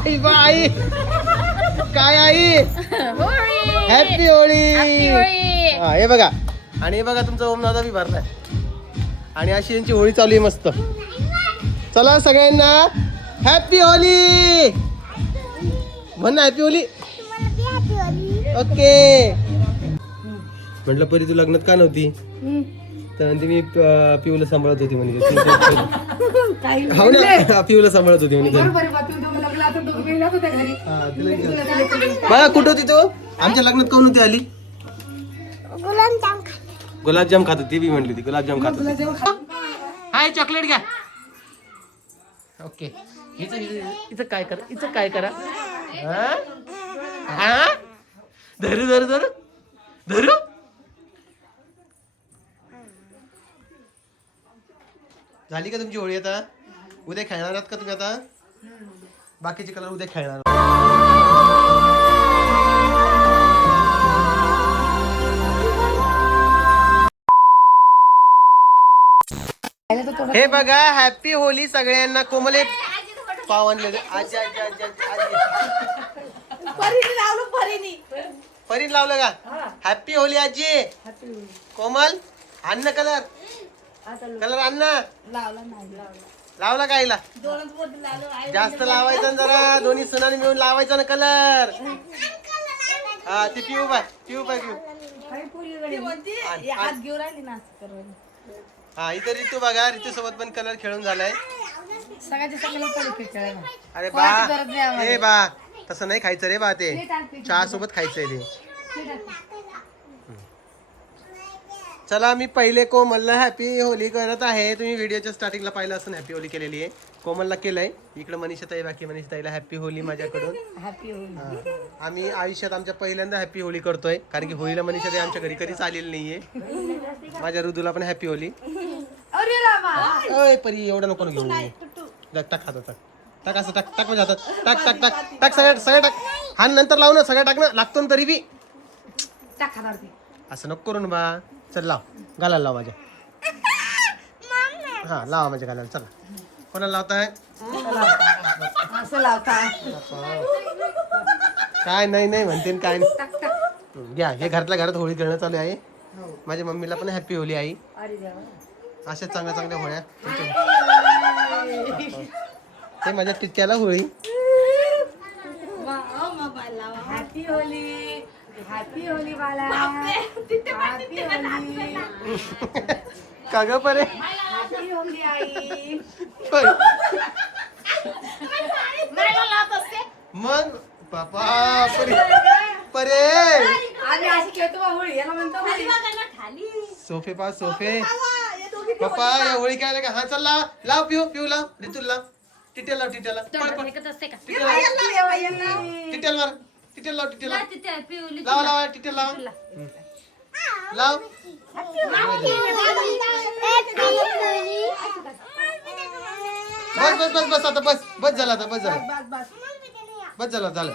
आई बाई काय आई हॅपी होळी. हा हे बघा आणि हे बघा तुमचा ओम दादा बी भरलाय आणि अशी यांची होळी चालू आहे मस्त. चला सगळ्यांना हॅपी होली म्हण ना. Happy Holy. ओके म्हटलं परी तू लग्नात का नव्हती तर म्हणते मी पिऊला सांभाळत होती म्हणे. हो ना पिऊला सांभाळत होती म्हणे. बघा कुठं होती तो आमच्या लग्नात कोण होती आली. गुलाबजाम खात होती बी म्हटली होती गुलाबजाम खात होती. हाय चॉकलेट घ्या. ओके इथं काय करा इथं काय करा. धरू धरू धरू धरू. झाली का तुमची होळी आता. उद्या खेळणार आहात का तुम्ही आता. बाकीचे कलर उद्या खेळणार. हे बघा हॅपी होली सगळ्यांना. कोमले पाव आणले परीन लावलं का. हॅपी होली आजी. कोमल अन्न कलर कलर अन्न लावला का आईला. जास्त लावायचा जरा दोन्ही सुनाने मिळून लावायचा ना कलर. हा ती पिऊ बाय पिऊ बाय पिऊ. हा इथे ऋतू बघा ऋतू सोबत पण कलर खेळून झालाय. अरे बा हे बा तसं नाही खायचं रे बा. ते चहा सोबत खायचंय ते. चला मी पहिले कोमलला हॅपी होली करत आहे. तुम्ही व्हिडिओच्या स्टार्टिंगला पाहिलं असं हॅपी होली केलेली आहे. कोमलला केलंय. इकडे मनीषाताई बाकी मनीषाताईला हॅपी होली माझ्याकडून. आम्ही आयुष्यात आमच्या पहिल्यांदा हॅपी होली करतोय कारण की होळीला मनीषाताई आमच्या घरी कधीच आलेली नाहीये. माझ्या ऋतूला पण हॅपी होली. परी एवढं नको घेऊन टाक हातात टाक टाक असं टाक टाक माझ्या हातात टाक टाक टाक टाक सगळ्या टाक. हा नंतर लाव ना सगळ्या टाक ना लागतो ना तरी बी असं नको करू ना बा. चल लाव गालाला लाव माझ्या. हा लावा माझ्या गालाला. चला कोणाला लावताय काय नाही नाही म्हणते काय नाही. घ्या हे घरातल्या घरात होळी खेळणं चालू आहे. माझ्या मम्मीला पण हॅपी होली आई. अशा चांगल्या चांगल्या होळ्या ते माझ्या टिक्क्याला होळी. हॅपी होली हॅपी होली बाला. हॅपी होली का ग परे. हॅपी होली आई. मग पापा परे परे सोफे पास सोफे पप्पा या होळी काय का. हा चल लाव लाव पिऊ पिऊ लाव ऋतू लाव. टिटेल लाव टिटेला टिटेल मार टिटेल लाव टिटेल लाव लाव टिटेल लाव लाव. बस बस बस बस आता बस बस झाला आता बस झाला बस झालं झालं.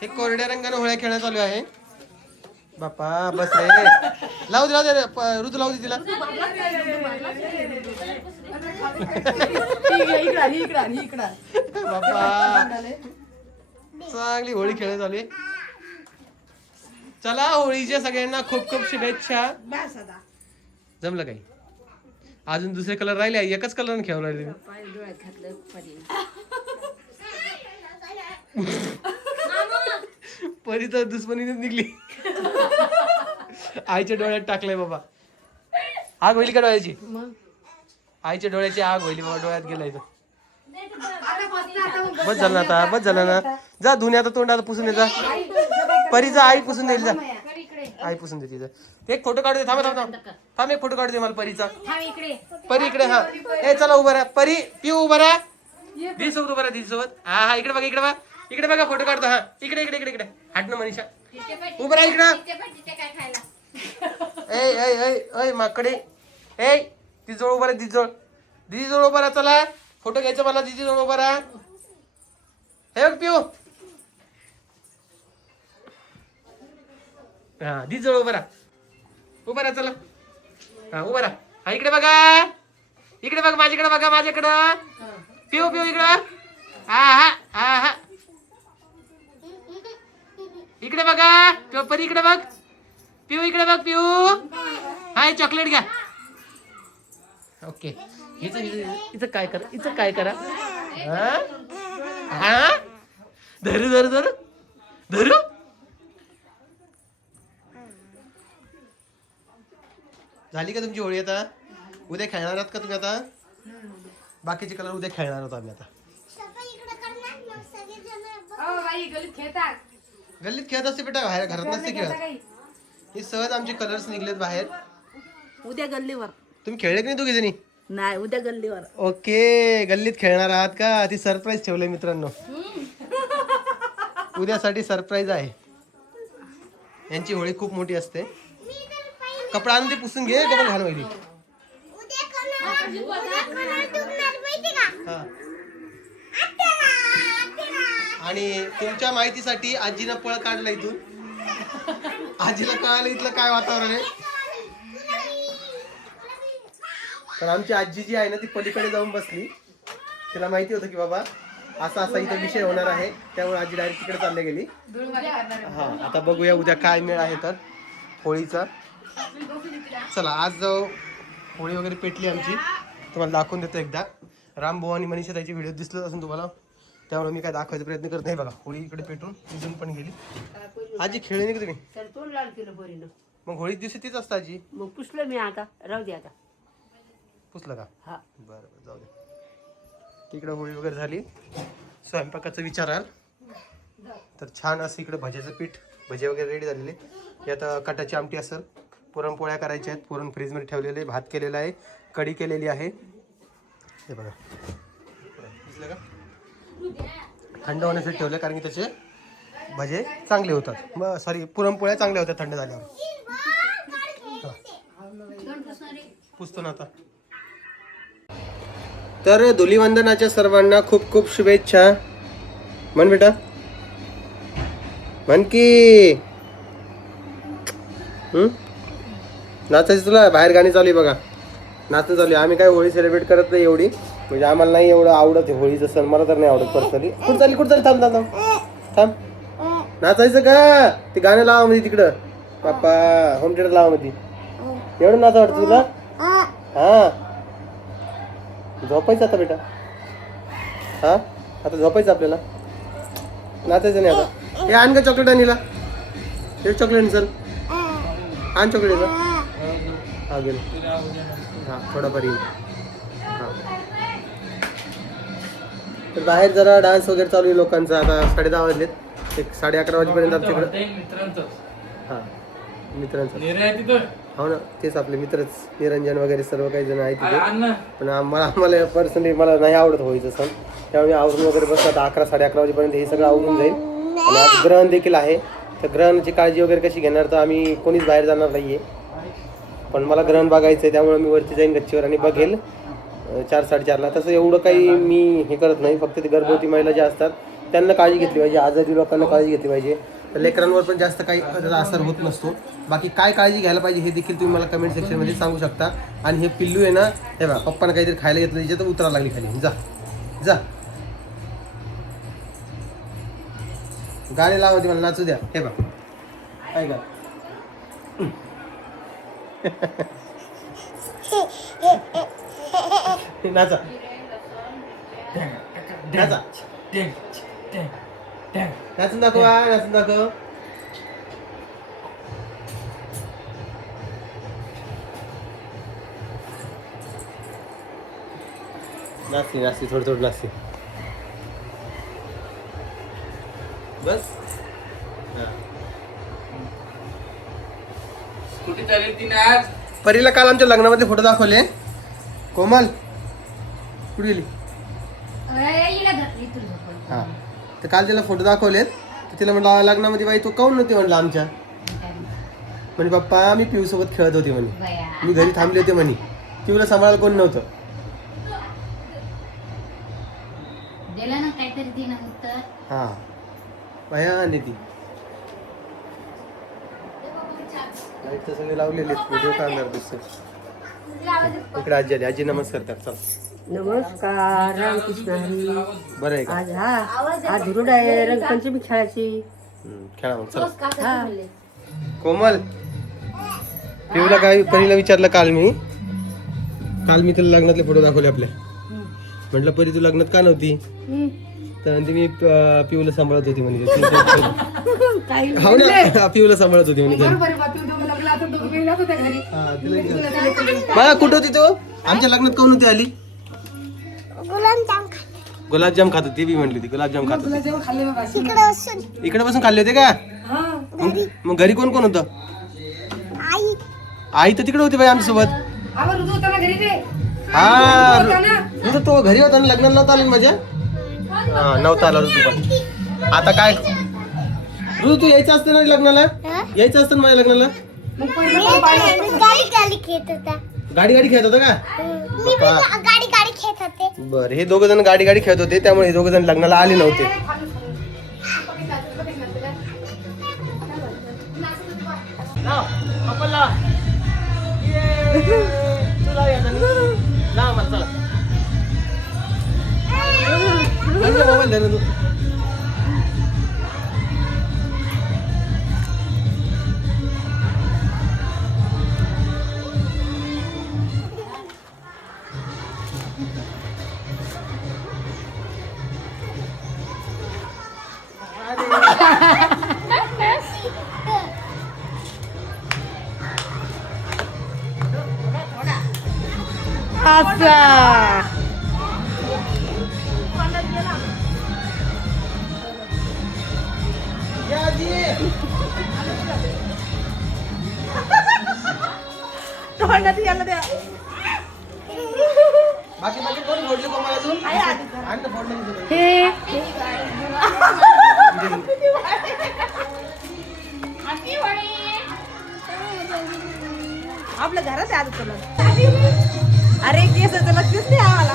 हे कोरड्या रंगाने होळ्या खेळण्यात चालू आहे. बापा बस रे लावू दे ऋतू लावू दे तिला. बापा चांगली होळी खेळण्यात चालू आहे. चला होळीच्या सगळ्यांना खूप खूप शुभेच्छा. जमलं काही अजून दुसरे कलर राहिले. एकच कलर खेळून राहिले. परी तर दुश्मनीनेच निघली. आईच्या डोळ्यात टाकलंय बाबा. आग होईल का डोळ्याची. आईच्या डोळ्याची आग होईल बाबा. डोळ्यात गेलाय तर बस झालं ना आता बस झालं ना. जा धुणे आता तोंड आता पुसून जा. परीचा आई पुसून देईल जा. आई पुसून दे तिचं. एक फोटो काढू दे. थांबा थांबा थांब एक फोटो काढू दे मला परीचा. परी इकडे. हा ए चला उभा राहा परी पिऊ उभा राहा. दी सोबत उभा राहा दी सोबत. हा हा इकडे बघा इकडे बघा इकडे बघा फोटो काढतो. हा इकडे इकडे इकडे इकडे हाट ना मनीषा उभा राहा इकडं. ए माकडे ए ती जवळ उभा राहा. दिदी जवळ उभा राहा. चला फोटो घ्यायचा मला. दिदी जवळ उभा राहा. हे बघ पिऊ. हा दिदी जवळ उभा राहा. उभा राहा चला. हा उभा राहा. हा इकडे बघा इकडे बघा माझ्याकडे बघा माझ्याकडं. पिऊ पिऊ इकडं. हा हा हा हा इकडे बघा, परी इकडे बघ, पिऊ इकडे बघ, पिऊ हाय चॉकलेट घ्या. ओके, हिचं काय करा, हिचं काय करा. हा धरू धरू धरू धरू. झाली का तुमची होळी? आता उद्या खेळणार आहात का तुम्ही? आता बाकीचे कलर उद्या खेळणार आहोत आम्ही. आता गल्लीत खेळत असते बेटा, बाहेर घरात नसते खेळत. हे सहज आमचे कलर्स निघलेत बाहेर. उद्या गल्लीवर. तुम्ही खेळले की नाही दोघी जणी? नाही, उद्या गल्लीवर. ओके, गल्लीत खेळणार आहात का? ती सरप्राईज ठेवलंय मित्रांनो, उद्यासाठी सरप्राईज आहे. यांची होळी खूप मोठी असते. कपडा आणून ते पुसून घे, डबल घाल माहिती. आणि तुमच्या माहितीसाठी आजीनं पळ काढला इथून. आजीला कळालं इथलं काय वातावरण आहे. तर आमची आजी जी आहे ना, ती पलीकडे जाऊन बसली. तिला माहिती होतं की बाबा असा असा इथं विषय होणार आहे, त्यामुळे आजी डायरेक्ट तिकडे चालली गेली. हा, आता बघूया उद्या काय मेळ आहे तर होळीचा. चला, आज होळी वगैरे पेटली आमची, तुम्हाला दाखवून देतो एकदा. रामभाऊ आणि मनीषा ताईचे व्हिडिओ दिसलेच असून तुम्हाला, त्यामुळे मी काय दाखवायचा प्रयत्न करत नाही. बघा, होळी इकडे पेटून इथून पण गेली. आजी खेळली नाही का तुम्ही? तोंड लाल केलं बरीनं. मग होळी दिवशी तीच असतं आजी? मग पुसलं मी, आता राहू दे. आता पुसलं का? हा, बरं बरं, जाऊ दे. तिकडे होळी वगैरे झाली. स्वयंपाकाचं विचाराल तर छान असं इकडे भज्याचं पीठ, भजे वगैरे रेडी झालेले. यात कटाची आमटी असेल, पुरणपोळ्या करायच्या आहेत, पुरण फ्रीजमध्ये ठेवलेले, भात केलेला आहे, कढी केलेली आहे. हे बघा, दिसलं का? थंड होण्यासाठी ठेवलं कारण की त्याचे भजे चांगले होतात. सॉरी, पुरणपोळ्या चांगल्या होत्या थंड झाल्यावर. पुसतो ना आता. तर धुलीवंदनाच्या सर्वांना खूप खूप शुभेच्छा. म्हण बेटा, म्हण की. नाचायचं तुला? बाहेर गाणी चालू आहे बघा, नाचणं चालू आहे. आम्ही काय होळी सेलिब्रेट करत नाही एवढी, म्हणजे आम्हाला नाही एवढं आवडत आहे होळीचं सण. मला तर नाही आवडत पर्सनली. कुठं चालली, कुठं चालली? थांब थांब थांब थांब. नाचायचं का? ते गाणं लावा मध्ये तिकडं, बाप्पा होम थिएटर लावा मध्ये. एवढं नाचा वाटतं तुला? हा, झोपायचं आता बेटा. हा, आता झोपायचं आपल्याला, नाचायचं नाही आता. हे आण का चॉकलेट? आणीला हे चॉकलेट चल, आण चॉकलेट. हा गेलो. हा, थोडाफार येईल. हा, तर बाहेर जरा डान्स वगैरे चालू आहे लोकांचा. आता 10:30 वाजलेत, एक 11:30 वाजेपर्यंत आमच्याकडे. हा, मित्रांचं. हो ना, तेच आपले मित्रच, निरंजन वगैरे सर्व काही जण आहेत तिथे. पण आम्हाला पर्सनली मला नाही आवडत होळीचं सण, त्यामुळे आवरून वगैरे बसतात 11, 11:30 वाजेपर्यंत हे सगळं आवरून जाईल. आणि आज ग्रहण देखील आहे, तर ग्रहणाची काळजी वगैरे कशी घेणार, तर आम्ही कोणीच बाहेर जाणार नाही आहे. पण मला ग्रहण बघायचं आहे, त्यामुळे मी वरती जाईन गच्चीवर आणि बघेल 4, 4:30ला. तसं एवढं काही मी हे करत नाही, फक्त ते गर्भवती महिला ज्या असतात त्यांना काळजी घेतली पाहिजे, आजारी लोकांना काळजी घेतली पाहिजे. तर लेकरांवर पण जास्त काही त्याचा असर होत नसतो. बाकी काय काळजी घ्यायला पाहिजे हे देखील तुम्ही मला कमेंट सेक्शनमध्ये सांगू शकता. आणि हे पिल्लू आहे ना, हे बघा, पप्पानं काहीतरी खायला घेतलं, त्याच्यात उतरा लागली खाली. जा जा, गाणी लावा, मला नाचू द्या. हे बघा, काय का नाचा नाचा, नाचून दाखवा, नाचून दाखव. नाचती नाचती, थोडं थोडं नाचती. बस. परीला काल आमच्या लग्नामध्ये फोटो दाखवले. कोमल कुठे गेली? हा, तर काल तिला फोटो दाखवलेत, तर तिला म्हटलं लग्नामध्ये बाई तू काऊन नव्हती म्हटलं आमच्या. म्हणे पप्पा मी पिऊ सोबत खेळत होते म्हणे, मी घरी थांबले होते म्हणे, पिऊला सांभाळायला कोण नव्हतं. हा, भया आणि ती लाईट सगळे लावलेले, व्हिडिओ काढणार दिसतो. इकडे आजी आली. आजी नमस्कार कर. चल. नमस्कार, रामकृष्ण हरी. बरं आहे का? आज धुरुड आहे, रंगपंचमी खेळायची. खेळा मग चला. कोमल पिऊला काय परीला विचारलं काल मी तुला लग्नातले फोटो दाखवले आपले. म्हटलं परी तू लग्नात का नव्हती तर म्हणते मी पिऊला सांभाळत होती म्हणे. हो ना पिऊला सांभाळत होती म्हणे. मला कुठं होती तो आमच्या लग्नात कोण होती आली. गुलाबजाम खात होती बी म्हटली होती गुलाबजाम खात होती. इकडे बसून खाल्ले होते का. मग घरी कोण कोण होतं. आई तर तिकडे होती बाई आमच्या सोबत. हा ऋतू तो घरी होता ना लग्नाला नव्हता आला माझ्या. हा नव्हता आला ऋतू पण. आता काय ऋतू तू यायचं असतं ना लग्नाला यायचं असतं ना माझ्या लग्नाला. गाडी गाडी खेळत होता का. बर हे दोघ जण गाडी गाडी खेळत होते त्यामुळे हे दोघ जण लग्नाला आले नव्हते. मोबाईल धर तू. बाकी बाकी कोण फोडले कोमल अजून आणि ना फोडलं आपल्या घरात आहे तुला. अरे केसाचं लक्षच नाही आम्हाला.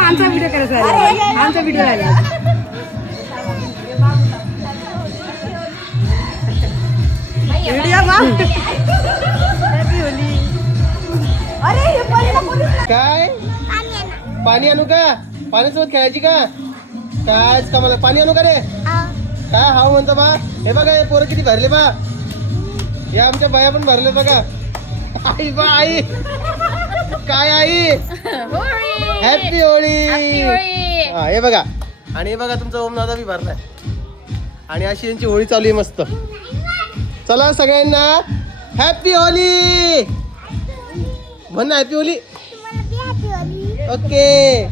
आमचा व्हिडिओ करायचा आमचा व्हिडिओ आला. काय पाणी आणू का पाण्यासोबत खेळायची का काय का मला पाणी आणू का रे काय हाव म्हणतो बा. हे बघा हे पोरं किती भरले बा. या आमच्या बाया पण भरले बघा. आई बा आई काय आई हॅपी होळी. हा हे बघा आणि हे बघा तुमचा ओम दादा बी भरलाय आणि अशी यांची होळी चालू आहे मस्त. चला सगळ्यांना हॅपी होली म्हण ना. Happy Holy. ओके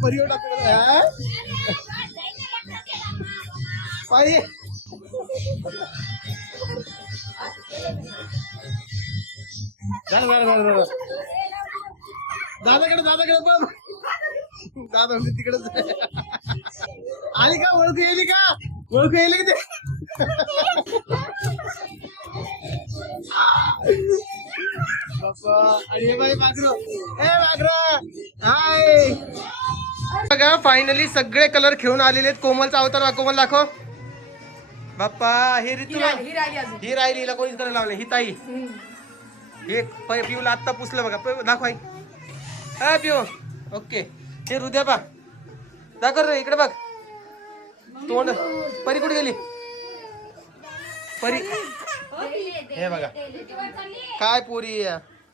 परिवार दादाकडे पण दादा म्हणजे तिकडेच आली का ओळखू येईल की ते. बघा फायनली सगळे कलर घेऊन आलेले आहेत. कोमलचा अवतार कोमल दाखव. बाप्पा हे ऋतू ही राहिली हिला कोणीच करायला लावले. ही ताई हे पिऊला आत्ता पुसलं बघा दाखव आई. हा पिऊ ओके. हे हृदय बा दाखव रे इकडे बघ तोंड. परी कुठे गेली परी. हे बघा काय पोरी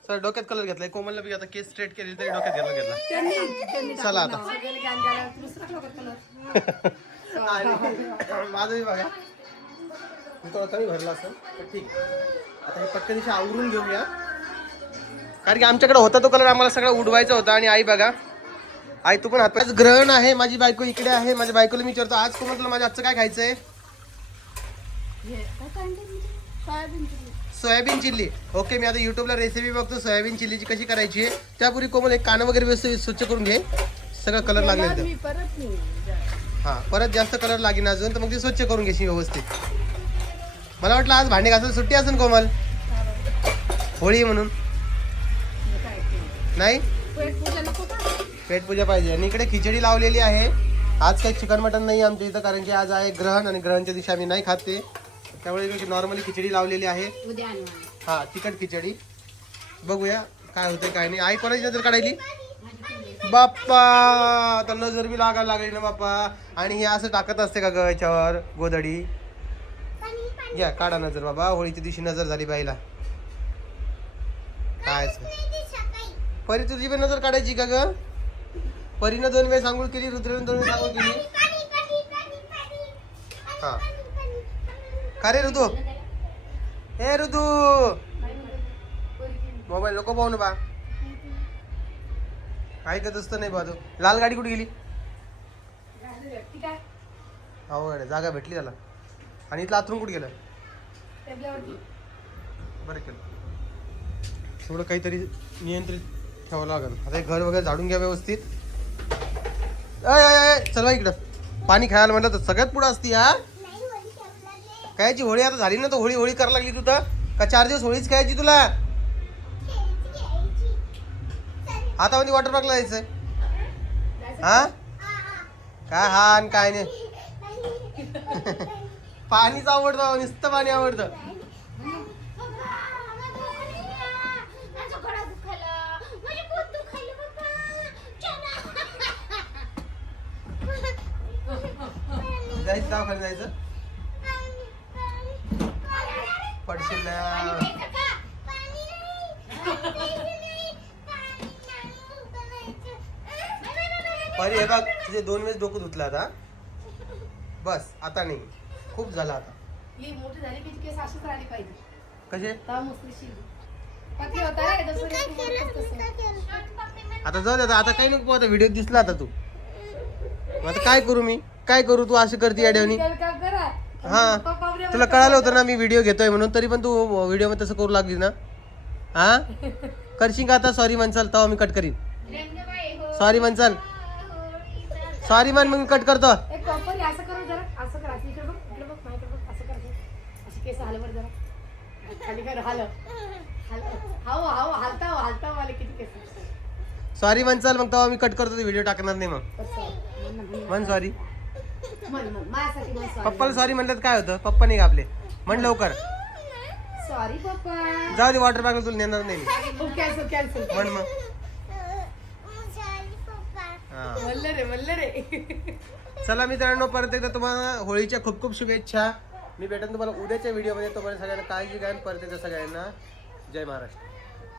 सर डोक्यात कलर घेतलाय. कोमलला बी आता केस स्ट्रेट केली तरी डोक्यात घेतला. चला आता माझं बी बघा मी थोडा कमी भरला असेल तर ठीक. आता हे पटकन दिवशी आवरून घेऊया कारण की आमच्याकडे होता तो कलर आम्हाला सगळा उडवायचा होता. आणि आई बघा आई तू पण हात ग्रहण आहे. माझी बायको इकडे आहे. माझ्या बायकोला मी विचारतो आज कोमल तुला माझ्या आजचं काय खायचंय. Soybean chilli. ओके मी आता युट्यूबला रेसिपी बघतो सोयाबीन चिल्लीची कशी करायची आहे. त्यापूर्वी कोमल एक कान वगैरे व्यवस्थित स्वच्छ करून घे. सगळं कलर लागले हा परत जास्त कलर लागेल अजून तर मग ते स्वच्छ करून घेशील व्यवस्थित. मला वाटलं आज भांडे घासायला सुट्टी असेल कोमल होळी म्हणून. नाही पेट पूजा पाहिजे. आणि इकडे खिचडी लावलेली आहे. आज काही चिकन मटन नाही आमच्या इथं कारण की आज आहे ग्रहण आणि ग्रहणच्या दिवशी आम्ही नाही खाते. त्यामुळे नॉर्मली खिचडी लावलेली आहे. उद्या आणू. हा तिखट खिचडी. बघूया काय होतंय काय नाही. आई कोणाची नजर काढायली? बाप्पा तर नजर बी लागायला लागली ना बाप्पा. आणि हे असं टाकत असते का ग याच्यावर गोधडी? या काढा नजर बाबा. होळीच्या दिवशी नजर झाली बाईला. काय परी तुझी पण नजर काढायची का ग? परीनं 2 वेळेस आंघोळ केली, रुद्रने 2 वेळेस आंघोळ केली. हा का रे ऋतू? हे ऋतू मोबाईल नको पाहू ना बा. ऐकत असत नाही बा. तू लाल गाडी कुठे गेली? हो जागा भेटली त्याला. आणि इथलं आतून कुठे गेलं? बरं केलं. थोडं काहीतरी नियंत्रित ठेवावं लागेल. आता हे घर वगैरे झाडून घ्या व्यवस्थित. चल बा इकडं. पाणी खायला म्हणलं तर सगळ्यात पुढं असती. हा कायची होळी आता झाली ना, तर होळी होळी करायला लागली तू तर. का 4 दिवस होळीच खायची तुला? आता मध्ये वॉटर पार्कला जायचंय. हा काय हा आणि काय नाही. पाणीच आवडतं, नुसतं पाणी आवडतं. जायचं दवाखान्यात जायचं. पडशील ना. परी हे बघ तुझे 2 वेळेस डोकं धुतलं आता. बस आता नाही. खूप झालं आता. ही मोठी झाली की केस अशीच राहिली पाहिजे. कसे? पती होता रे दुसरे. आता जाऊ दे आता काही नको. आता व्हिडिओ दिसला आता तू. आता काय करू मी? काय करू? तू असं करते अडवणी. हा तुला कळालं होतं ना मी व्हिडिओ घेतोय म्हणून, तरी पण तू व्हिडिओ मध्ये तसं करू लागली ना. हा करशील का आता? सॉरी म्हणसाल तेव्हा मी कट करीन. सॉरी म्हणसाल. सॉरी म्हण मग मी कट करतो. असं करू जरा. असं कर. इकडे बघ, इकडे बघ, माझ्याकडे बघ. असं कर. अशी केस हलवर जरा. खाली कर. हालता मला किती केस. सॉरी म्हणसाल मग तेव्हा मी कट करतो. व्हिडिओ टाकणार नाही मग. म्हण सॉरी. पप्पाला सॉरी म्हणलं तर काय होतं? पप्पा नाही का आपले? म्हण लवकर. सॉरी पप्पा. जाऊ दे वॉटर पार्कला तुला नेणार नाही मी. कॅन्सल. म्हण मग. म्हणलं रे. चला मित्रांनो परत एकदा तुम्हाला होळीच्या खूप खूप शुभेच्छा. मी भेटेन तुम्हाला उद्याच्या व्हिडिओमध्ये. तोपर्यंत सगळ्यांना काळजी घ्या. परत एकदा सगळ्यांना जय महाराष्ट्र.